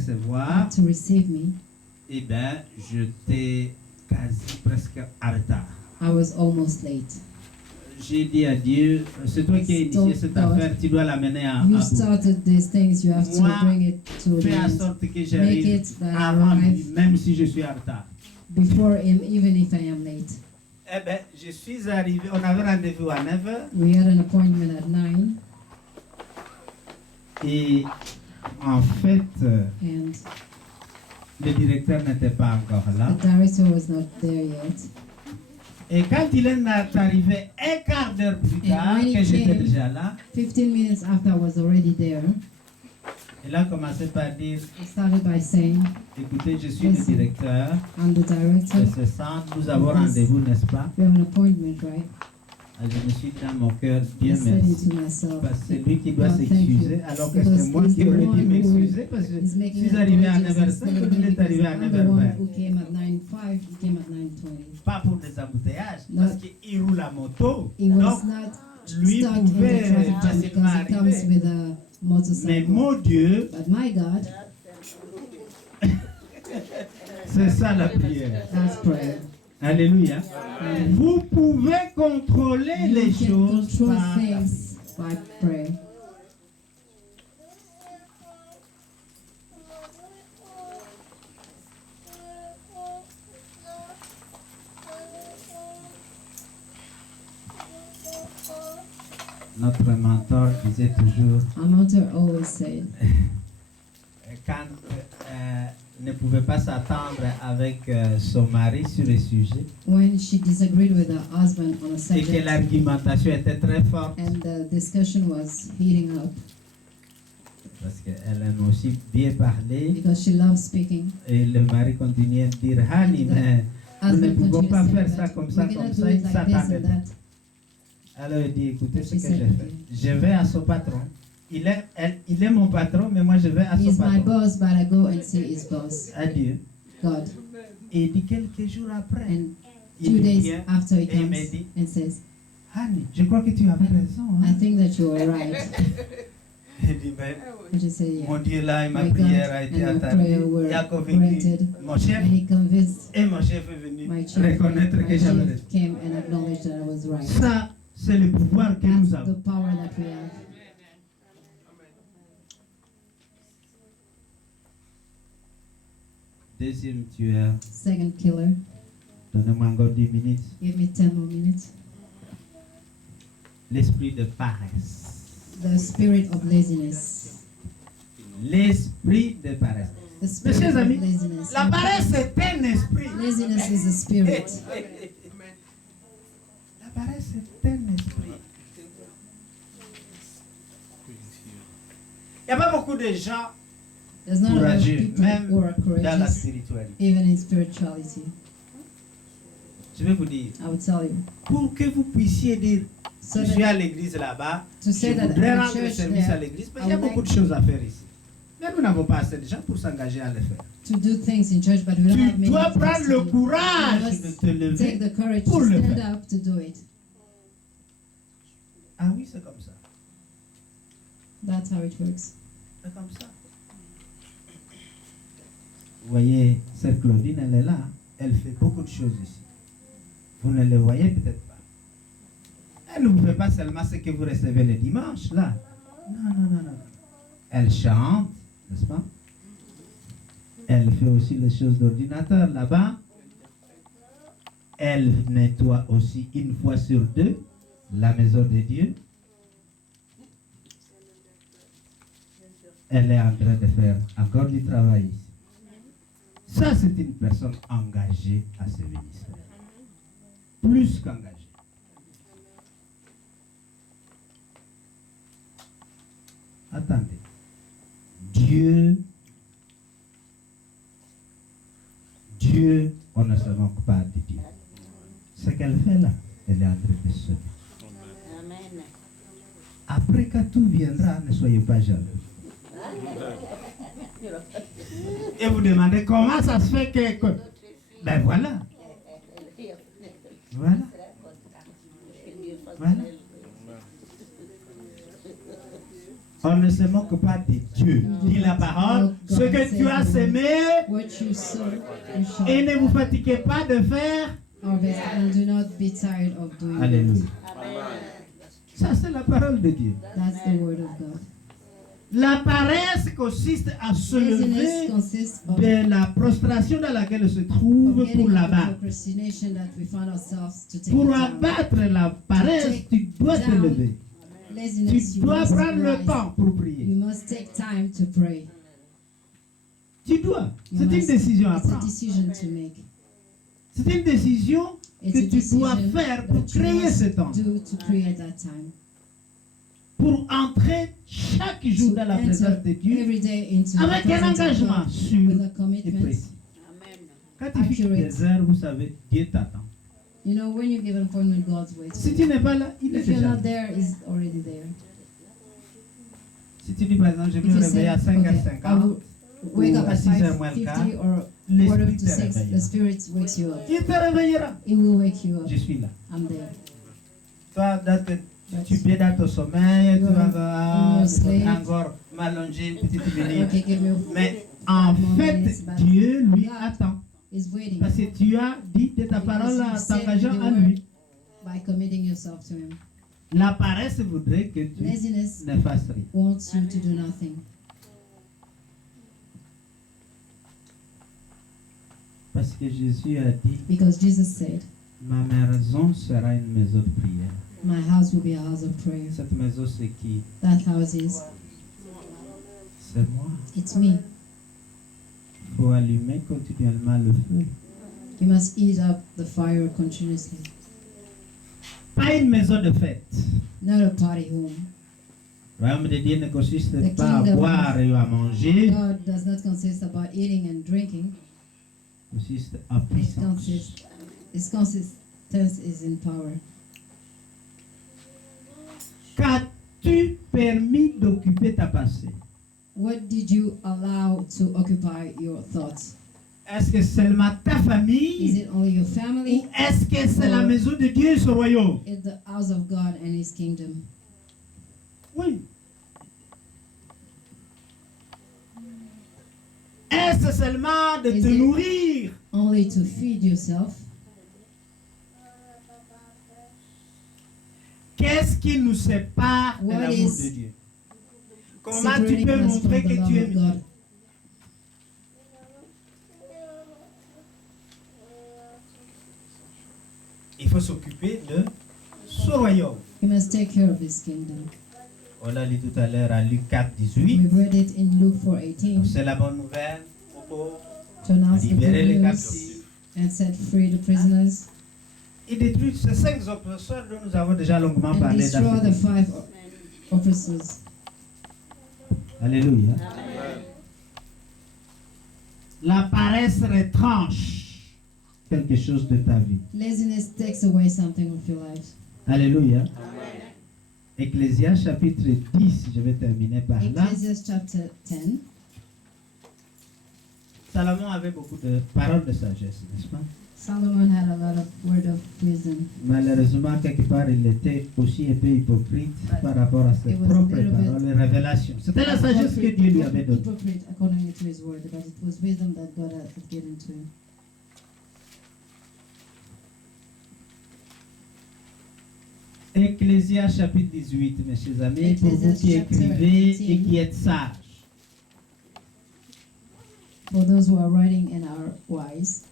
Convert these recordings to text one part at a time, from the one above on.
recevoir, to receive me, eh bien, j'étais quasi presque en retard. I was almost late. J'ai dit à Dieu, c'est toi qui as initié cette affaire, tu dois l'amener à You bout. started these things, you have to Moi, bring it to the Fais en end. sorte que Make j'arrive it that I avant lui, arrive même si je suis en retard. before him, even if I am late. Eh bien, je suis arrivé, on avait rendez-vous à 9h We had an appointment at 9, et en fait, and le directeur n'était pas encore là. the director was not there yet. Et quand il est arrivé un quart d'heure plus tard, when he que j'étais came, déjà là, 15 minutes after I was already there, il a commencé par dire, he started by saying, écoutez, je suis le Listen, directeur I'm the director, de ce centre, nous avons rendez-vous, n'est-ce pas? we have an appointment, right? Je me suis dit dans mon cœur, I Dieu said merci. to myself, Parce que c'est lui qui doit God, thank s'excuser, you. alors que Because c'est moi he's qui the aurais dû one who m'excuser, parce que is je making suis arrivé à apologies 9h05, instead of lui me, est because arrivé à I'm the one 9h20. who came at 9:05, he came at 9:20. Pas pour des embouteillages, No. parce qu'il roule à moto. He was Donc, not lui stuck in pouvait the traffic jam facilement because he comes arriver. with a Mais motorcycle. mon Dieu, But my God, c'est ça la prière. that's prayer. Alléluia. Vous pouvez contrôler You les can choses control par la things by prayer. Notre mentor disait toujours, Our mentor always said, quand ne pouvait pas s'attendre avec son mari sur le sujet when she disagreed with her husband on a et que subject l'argumentation était très forte, and the discussion was heating up parce qu'elle aime aussi bien parler, because she loves speaking. et le mari continuait de dire, Hani, mais nous ne Husband pouvons continued pas to say faire that ça comme ça, we comme cannot ça, do il it like this s'attendait. and that. Alors il dit, écoutez ce que She j'ai said, fait. Je vais à son patron. Il est mon patron, mais moi je vais à son He's my patron. boss, but I go and see his boss, Adieu. God. Et il dit quelques jours après, And il 2 days vient after he et il comes me dit, and says, Hani, je crois que tu avais raison. I Hein? think that you are right. Il dit, mais And she said, mon yeah. Dieu là, et ma My God prière a été and my attendue. prayer were Il a convaincu granted. mon chef And he convinced et mon chef est venu my chief. reconnaître que My j'avais chief raison. came and acknowledged that I was right. Ça, c'est le pouvoir que nous That's the avons. power that we have. Deuxième tueur, Second killer. donnez-moi encore 10 minutes. Give me 10 more minutes. L'esprit de paresse. The spirit of laziness. L'esprit de paresse. The Mes spirit chers of amis, laziness. la paresse est un esprit. Laziness is a spirit. La paresse est un esprit. Il n'y a pas beaucoup de gens There's not a lot of courageux, people même who are dans la courageous, spiritualité. even in spirituality. Je vais vous dire, I would tell you. pour que vous puissiez dire, So je suis that, à l'église là-bas, to je say that voudrais I'm rendre church service à there, l'église, parce I qu'il y a would beaucoup de like choses à faire ici. Mais nous n'avons pas assez de gens pour s'engager à le faire. to do things in church, but we don't have Tu many dois things prendre to le do. You courage must de te lever take the courage pour to le stand faire. up to do it. Ah oui, c'est comme ça. That's how it works. C'est comme ça. Vous voyez, Sœur Claudine, elle est là. Elle fait beaucoup de choses ici. Vous ne le voyez peut-être pas. Elle ne vous fait pas seulement ce que vous recevez le dimanche, là. Non, non, non, non. Elle chante, n'est-ce pas? Elle fait aussi les choses d'ordinateur là-bas. Elle nettoie aussi une fois sur deux la maison de Dieu. Elle est en train de faire encore du travail ici. Ça, c'est une personne engagée à ce ministère. Plus qu'engagée. Attendez. Dieu, on ne se moque pas de Dieu. Ce qu'elle fait là, elle est en train de semer. Amen. Après que tout viendra, ne soyez pas jaloux. Et vous demandez comment ça se fait que... Ben voilà. Voilà. Voilà. On ne se moque pas de Dieu. Dit la parole. Ce que tu as semé, What you sow, you shall et ne vous fatiguez pas de faire. harvest, and do not be tired of doing Alléluia. it. Ça, c'est la parole de Dieu. That's the word of God. La paresse consiste à se Laziness lever consists of de la prostration dans laquelle se trouve getting pour out of l'abattre. procrastination that we find ourselves to take Pour it down. abattre la paresse, tu dois te down lever. Laziness, Tu you dois must prendre le rise. temps pour You prier. must take time to pray. Tu dois. You C'est une must- décision à It's a prendre. decision to make. C'est une décision It's que a tu decision dois faire pour that you créer must ce temps. do to create that time. Pour entrer chaque jour To dans la enter présence de Dieu every day into the avec un presence of engagement God sûr with a et commitment. précis. Quand tu fixes Accurate. des heures, vous savez, Dieu t'attend. You know, when you give an appointment, God's waiting. Si tu n'es pas là, il est If you're déjà not là. there, He's already there. Si tu dis par exemple, je If vais me you réveiller say, à okay, I 5h50, will wake up à at 6h moins le 5:50 quart, or l'Esprit quarter to te 6, the réveillera. Spirit wakes you up. Il te réveillera. It will wake you up. Je suis là. I'm there. Toi, But- tu es dans ton sommeil, tu You're vas in your sleep. encore m'allonger une petite minute. Okay, give me Mais en fait, Dieu lui attend. He's waiting Parce que tu as dit de ta parole en t'engageant à lui. by committing yourself to Him. La paresse voudrait que tu Laziness ne fasses rien. wants you to do nothing. Parce que Jésus a dit, Because Jesus said, ma maison sera une maison de prière. my house will be a house of prayer. Cette maison, c'est qui? That house is, C'est moi. it's me. Il faut allumer continuellement le feu. You must eat up the fire continuously. Pas une maison de fête. Not a party home. Le royaume de Dieu ne consiste The pas à kingdom boire et à manger. God does not consist about eating and drinking. Consiste à It puissance. consists, its consistence is in power. Qu'as-tu permis d'occuper ta pensée? What did you allow to occupy your thoughts? Est-ce que seulement ta Is famille? it only your Ou family? est-ce que c'est la maison de Dieu et son royaume? It's the house of God and His kingdom. Oui. Est-ce seulement de Is te it- nourrir? Only to feed yourself. Qu'est-ce qui nous sépare de What l'amour is de Dieu? Comment tu Separating peux us from montrer the que love tu of aimes God. Dieu? Il faut s'occuper de ce royaume. You must take care of His kingdom. On l'a lu tout à l'heure à Luc 4, 18. We read it in Luke 4:18 C'est la bonne nouvelle pour to announce the libérer les good news captifs. and set free the prisoners Et détruire ces 5 oppresseurs dont nous avons déjà longuement and parlé destroy dans the cette 5 officers. Alléluia. La paresse retranche quelque chose de ta vie. Laziness takes away something of your life. Alléluia. Ecclésias chapitre 10, je vais terminer par là. Ecclesiastes chapter 10. Salomon avait beaucoup de paroles de sagesse, n'est-ce pas? Solomon had a lot of word of wisdom. Malheureusement, quelque part, il était aussi un peu hypocrite par rapport à ses It was a propres little bit- paroles et révélations. C'était la sagesse que Dieu lui avait donnée. Hypocrite according to his word, but it was wisdom that God had given to him. Ecclésias chapitre 18, mes chers amis, pour vous Ecclésias qui chapter écrivez 18. et qui êtes sages. For those who are writing and are wise,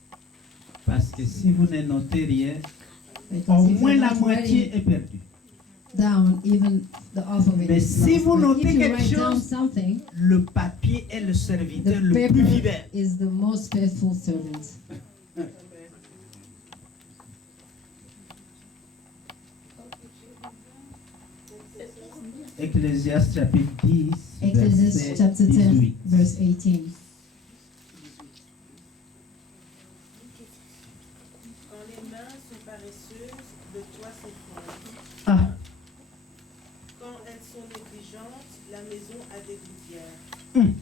Parce que si vous ne notez rien, because au if moins you're la not moitié writing est perdue. down, even the half of it Mais is si lost. vous But notez if you quelque write down chose, something, Le papier est le serviteur the le plus paper fidèle. is the most faithful servant. Ecclésias chapitre 10, Ecclesiastes verset chapter 10, 18. verse 18. Quand les mains sont paresseuses, le toit s'effondre. Ah, Quand elles sont négligentes, la maison a des gouttières. hum.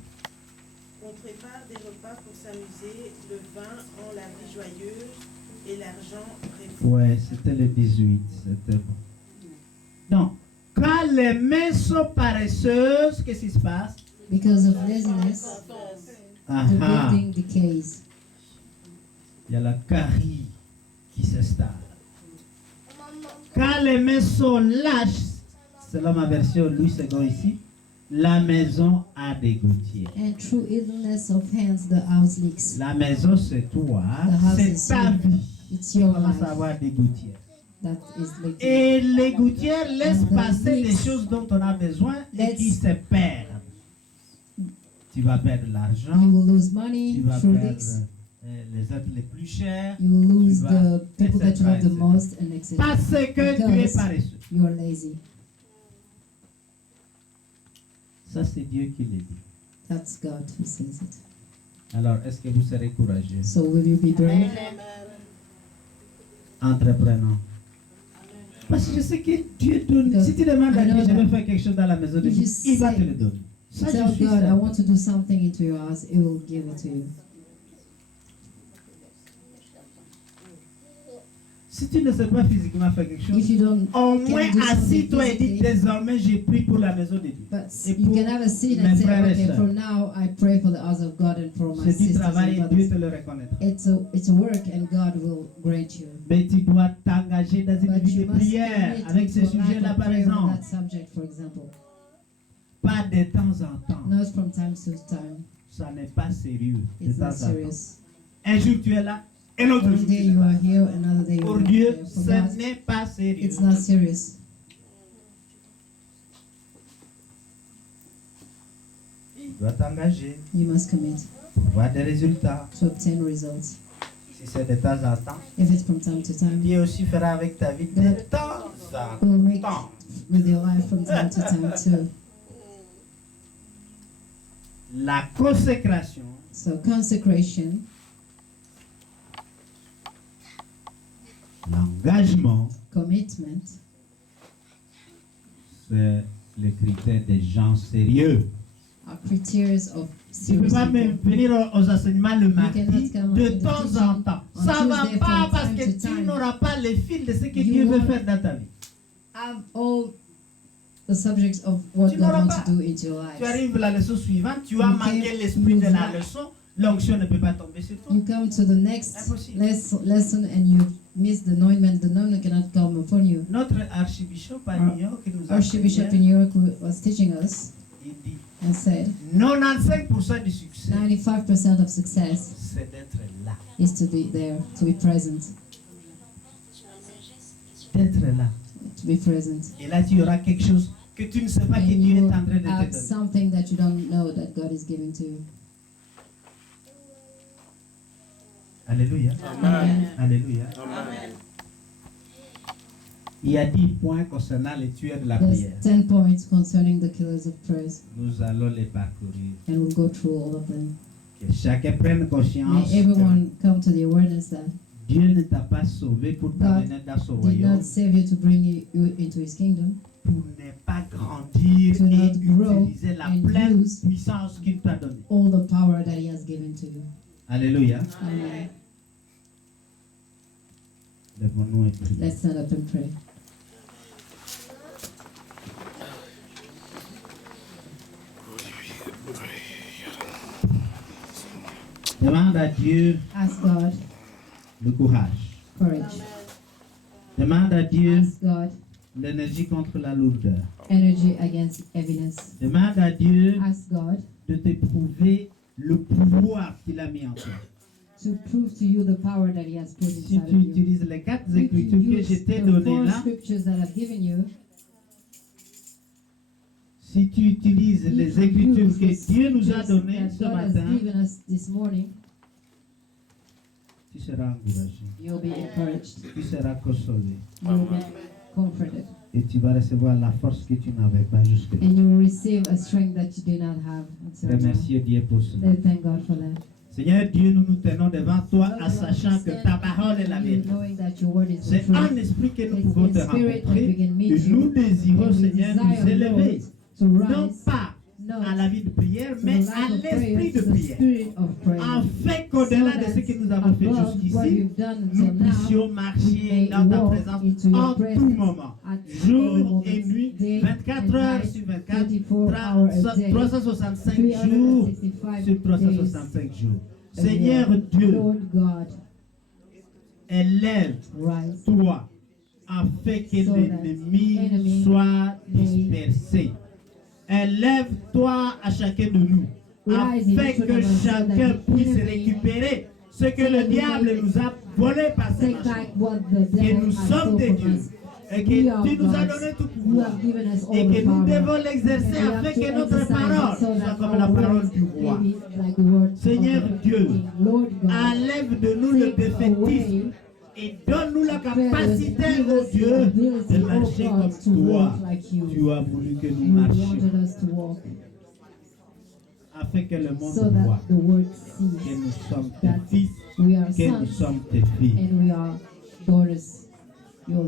On prépare des repas pour s'amuser, le vin rend la vie joyeuse et l'argent répond. Ouais, c'était le 18, c'était bon. Donc, quand les mains sont paresseuses, qu'est-ce qui se passe? Because of laziness, Ah, the ah. building decays. Il y a la carie qui s'installe. Quand les mains sont lâches, selon ma version Louis II ici, la maison a des gouttières. And through idleness of hands, the house leaks. La maison, c'est toi, The house is c'est ta you. vie. It's Tu your commences à life avoir des gouttières. that is leaking. Et les gouttières laissent And the passer des leaks choses dont on a besoin et Let's- qui se perdent. Tu vas perdre l'argent, You will lose tu money vas through perdre leaks. les êtres les plus chers, You will lose tu vas- the people that you love the etc., most, and etc. parce que tu es Because paresseux. you are lazy. Ça, c'est Dieu qui le dit. That's God who says it. Alors, est-ce que vous serez courageux, So will you be brave? entreprenant? Parce que je sais que Dieu donne. Because Si tu demandes à I know Dieu, je vais that faire quelque chose dans la maison de if Dieu, you il va say- te le donner. Ça, Tell je suis God, I certain. want to do something into your house. He will give it to you. Si tu ne sais pas physiquement faire quelque chose, If you don't, au can moins do something assis-toi et dis physically, désormais j'ai pris pour la maison de Dieu. but Et you pour can have a seat mes and say, frères et okay, sœurs. from now I pray for the house of God and for my Si tu sisters travailles, and Dieu brothers. te le reconnaîtra. It's a work and God will grant you. Mais tu dois t'engager dans une But vie you de must prière commit avec into ce a life sujet-là of par prayer on exemple. that subject, for example. Pas de temps en temps. Not from time to time. Ça n'est pas sérieux. De It's temps not en temps. serious. Un jour tu es là, et l'autre One jour day tu es you là. are here, another day you Pour are not Dieu, there. For ce God, n'est pas sérieux. it's not serious. Tu dois t'engager You must commit pour voir des résultats. to obtain results. Si c'est de temps en temps, If it's from time to time, Dieu aussi fera avec ta vie de God temps will en make temps. with your life from time to time too. La consécration, So consecration, l'engagement, commitment, c'est le critère des gens sérieux. are criteria of Tu ne peux serious pas même people. venir aux enseignements le mardi cannot come de to the temps teaching en temps. on Ça ne va Tuesday pas from parce time que to tu time. n'auras pas le fil de ce que You Dieu veut won't faire dans ta vie. Have all the subjects of what Tu God n'auras wants pas. to do into your Tu lives. arrives à la leçon suivante, tu as You manqué can't l'esprit de lose la that. leçon, l'onction ne peut pas tomber sur toi. You come to the next Impossible. lesson and you miss the anointment. The anointment cannot come upon you. Notre archbishop à New York qui nous a Archbishop in enseigné, New York who was teaching us il dit and said 95% du succès, 95% of success c'est d'être là. is to be there, to be present, D'être là. to be present. Et là, tu auras quelque chose que tu ne sais pas que And Dieu est you en train de te have donner. something that you don't know that God is giving to you. Alléluia. Amen. Alléluia. Amen. Il y a 10 points concernant les tueurs de la There's prière. 10 points concerning the killers of praise, Nous allons les parcourir. and we'll go through all of them. Que chacun prenne conscience May que everyone come to the awareness that Dieu ne t'a pas sauvé pour t'amener dans son did royaume, not save you to bring you into His kingdom, pour ne pas grandir To et not grow utiliser la and pleine use puissance qu'il t'a donnée. all the power that He has given to you. Alléluia. Amen. Lèvons-nous et prions. Let's stand up and pray. Demande à Dieu Ask God le courage. courage. Demande à Dieu Ask God l'énergie contre la lourdeur. energy against heaviness. Demande à Dieu Ask God de te prouver le pouvoir qu'il a mis en toi. to prove to you the power that He has put Si inside tu of you. utilises les 4 If you écritures que use je t'ai the données 4 là, scriptures that I've given you, si tu utilises if les you écritures use the que Dieu nous a scriptures données that ce God has matin, given us this morning, tu seras encouragé, you'll be encouraged. tu seras consolé You'll be comforted. et tu vas recevoir la force que tu n'avais pas jusque-là. And you will receive a strength that you did not have until now. Remercie Dieu pour cela. Let's thank God for that. Seigneur Dieu, nous nous tenons devant toi en Lord, we sachant que stand ta parole est la you vérité. knowing that your word is the C'est truth. en esprit que nous It's pouvons in te spirit that we rencontrer can meet et nous you. désirons, And we Seigneur, nous desire, élever, Lord, to non rise, pas not à la vie de prière, to the mais life à of prayer, l'esprit de to the prière. spirit of prayer. Afin qu'au-delà de ce que nous avons fait above what jusqu'ici, we've done nous until now, puissions we marcher may dans ta walk présence into your en tout presence moment, at jour every et moment, nuit, day 24 and heures night, sur 24, 24 hours a day, 365 jours 365 sur 365 jours. a Seigneur year. Dieu, Lord God, élève rise toi, afin que So that l'ennemi enemy soit may- dispersé. Élève-toi à chacun de nous, Rise in afin each one que of us so chacun that the puisse enemy récupérer ce que so le that we diable may nous a volé par ses take back mensonges. what the Que devil nous has sommes des stolen from dieux us. et We que are tu nous as gods. donné tout You pouvoir have given us all et que the nous power. devons l'exercer And we have afin to que notre exercise it parole so soit that comme our la parole words du roi. may be like the word of Seigneur the Dieu, King. Lord God, enlève de nous le take défaitisme away et donne-nous la feathers capacité, and give oh us the Dieu, ability, de oh marcher God, comme to toi. walk like you. Tu as voulu que nous You marchions wanted us to walk afin que le monde so voit that the world que sees nous sommes tes that fils, we are que nous sons sommes tes filles. and we are daughters. Your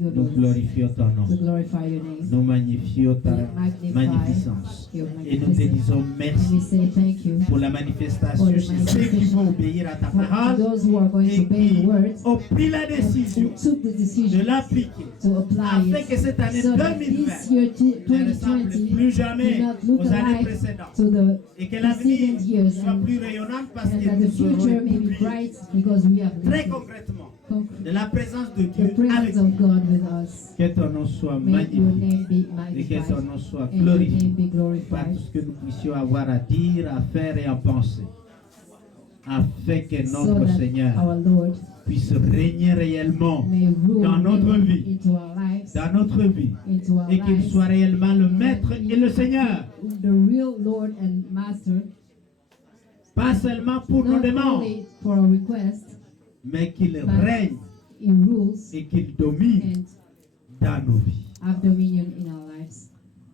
Nous daughters. glorifions ton nom. We glorify your name. Nous magnifions ta We magnify magnificence. your Et nous te magnificence. disons And we merci say thank you pour la manifestation For the chez ceux qui vont obéir à ta for parole those who are going to et obey qui the word ont pris la and décision who took the de decision l'appliquer to apply afin que it. cette année So that 2020 this year ne ressemble 2020 plus do jamais not look aux années alike précédentes to the et que l'avenir preceding years soit and, plus rayonnant parce and que that the nous aurons future may be oublié bright because we have très listened. concrètement Concrete. de la présence de The Dieu avec presence nous. of God with us. Que ton nom soit May your magnifié name be et que magnified ton nom soit and your name glorifié be par glorified. tout ce que nous puissions avoir à dire, à faire et à penser, afin que So notre that Seigneur our Lord puisse régner réellement may rule dans notre reign vie, into our lives, dans notre vie, into our et qu'il lives. soit réellement le Maître et le Seigneur, The real Lord and Master, pas seulement pour nos not demandes, only for our request, mais qu'il but règne He rules et qu'il domine and dans nos vies. have dominion in our lives.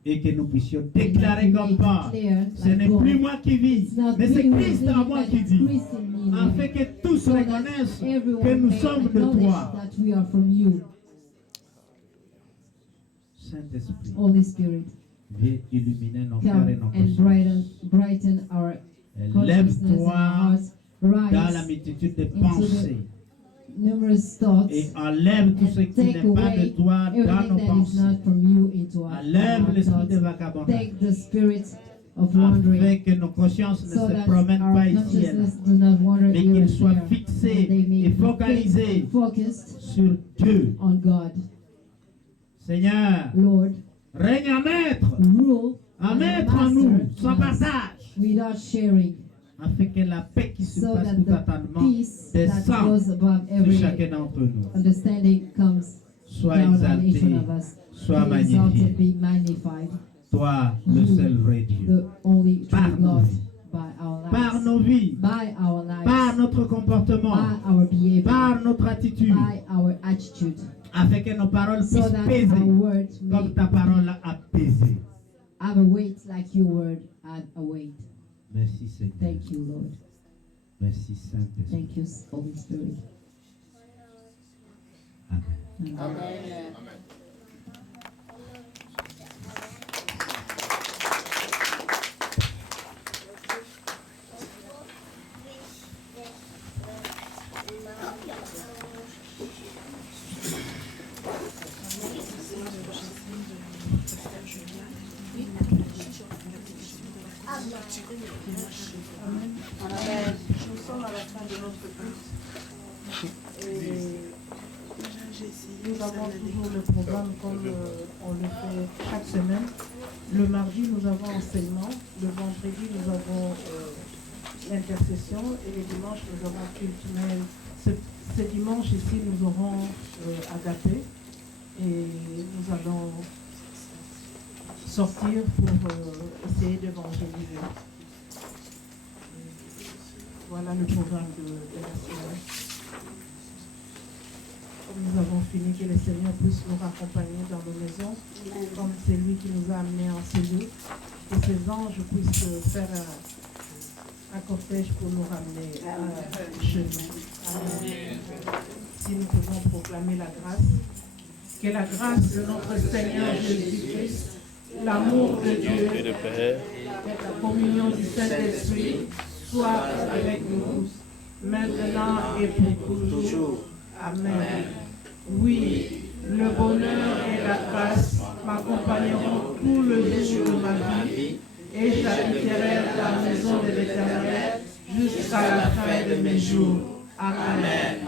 Et que nous puissions And that déclarer we comme may Paul, declare ce like n'est God, plus moi qui vis, it's not mais c'est me who is Christ living, en moi but qui it's vit, Christ in me afin living. que tous So that reconnaissent que everyone nous may sommes de acknowledge toi. that we are from you, Saint-Esprit, Holy Spirit. viens illuminer nos cœurs Come et nos and consciences. brighten our consciousness and our Lève-toi hearts. dans la Rise multitude de into pensées numerous thoughts et enlève tout ce and qui take n'est pas de away toi dans everything nos that is pensées. not from you into our Enlève l'esprit de thoughts. vagabondage Take the spirit of afin wandering que nos consciences ne so se that promènent our pas ici et là, consciousness do not wander mais here qu'ils and soient there, fixés and they may et be focalisés fixed and focused sur Dieu. on God. Seigneur, Lord, règne en maître, rule en and maître en nous, master sans in us partage, without sharing, afin que la paix qui so surpasse that tout the attendement peace that descende goes above sur every chacun d'entre nous. understanding comes Sois down on each exalté, one of us. sois Be exalted, magnifié. be magnified. Toi, le You, seul vrai Dieu. the only true Par nos God, vies. by our Par lives, nos vies, by our lives, par notre comportement, by our behavior, par notre attitude, by our attitude, afin que nos paroles so puissent that peser our words may comme ta parole a pesé. have a weight like your word had a weight. Merci Seigneur. Thank you, Lord. Merci Saint-Esprit. Thank you, Holy Spirit. Amen. Amen. Nous sommes à la fin de notre culte. Et nous avons toujours le programme comme on le fait chaque semaine. Le mardi, nous avons enseignement. Le vendredi, nous avons l'intercession. Et les dimanches, nous avons culte. Mais ce dimanche ici, nous aurons Agapé. Et nous allons sortir pour essayer d'évangéliser. Voilà le programme de la semaine. Comme nous avons fini, que le Seigneur puisse nous raccompagner dans nos maisons, comme c'est lui qui nous a amenés en ces lieux. Que ces anges puissent faire un cortège pour nous ramener chez nous. Amen. Si nous pouvons proclamer la grâce, que la grâce de notre Seigneur Jésus-Christ, l'amour de Dieu et le Père, la communion du Saint-Esprit soit avec nous, maintenant et pour toujours. Amen. Oui, le bonheur et la grâce m'accompagneront tout le jour de ma vie et j'habiterai dans la maison de l'Éternel jusqu'à la fin de mes jours. Amen.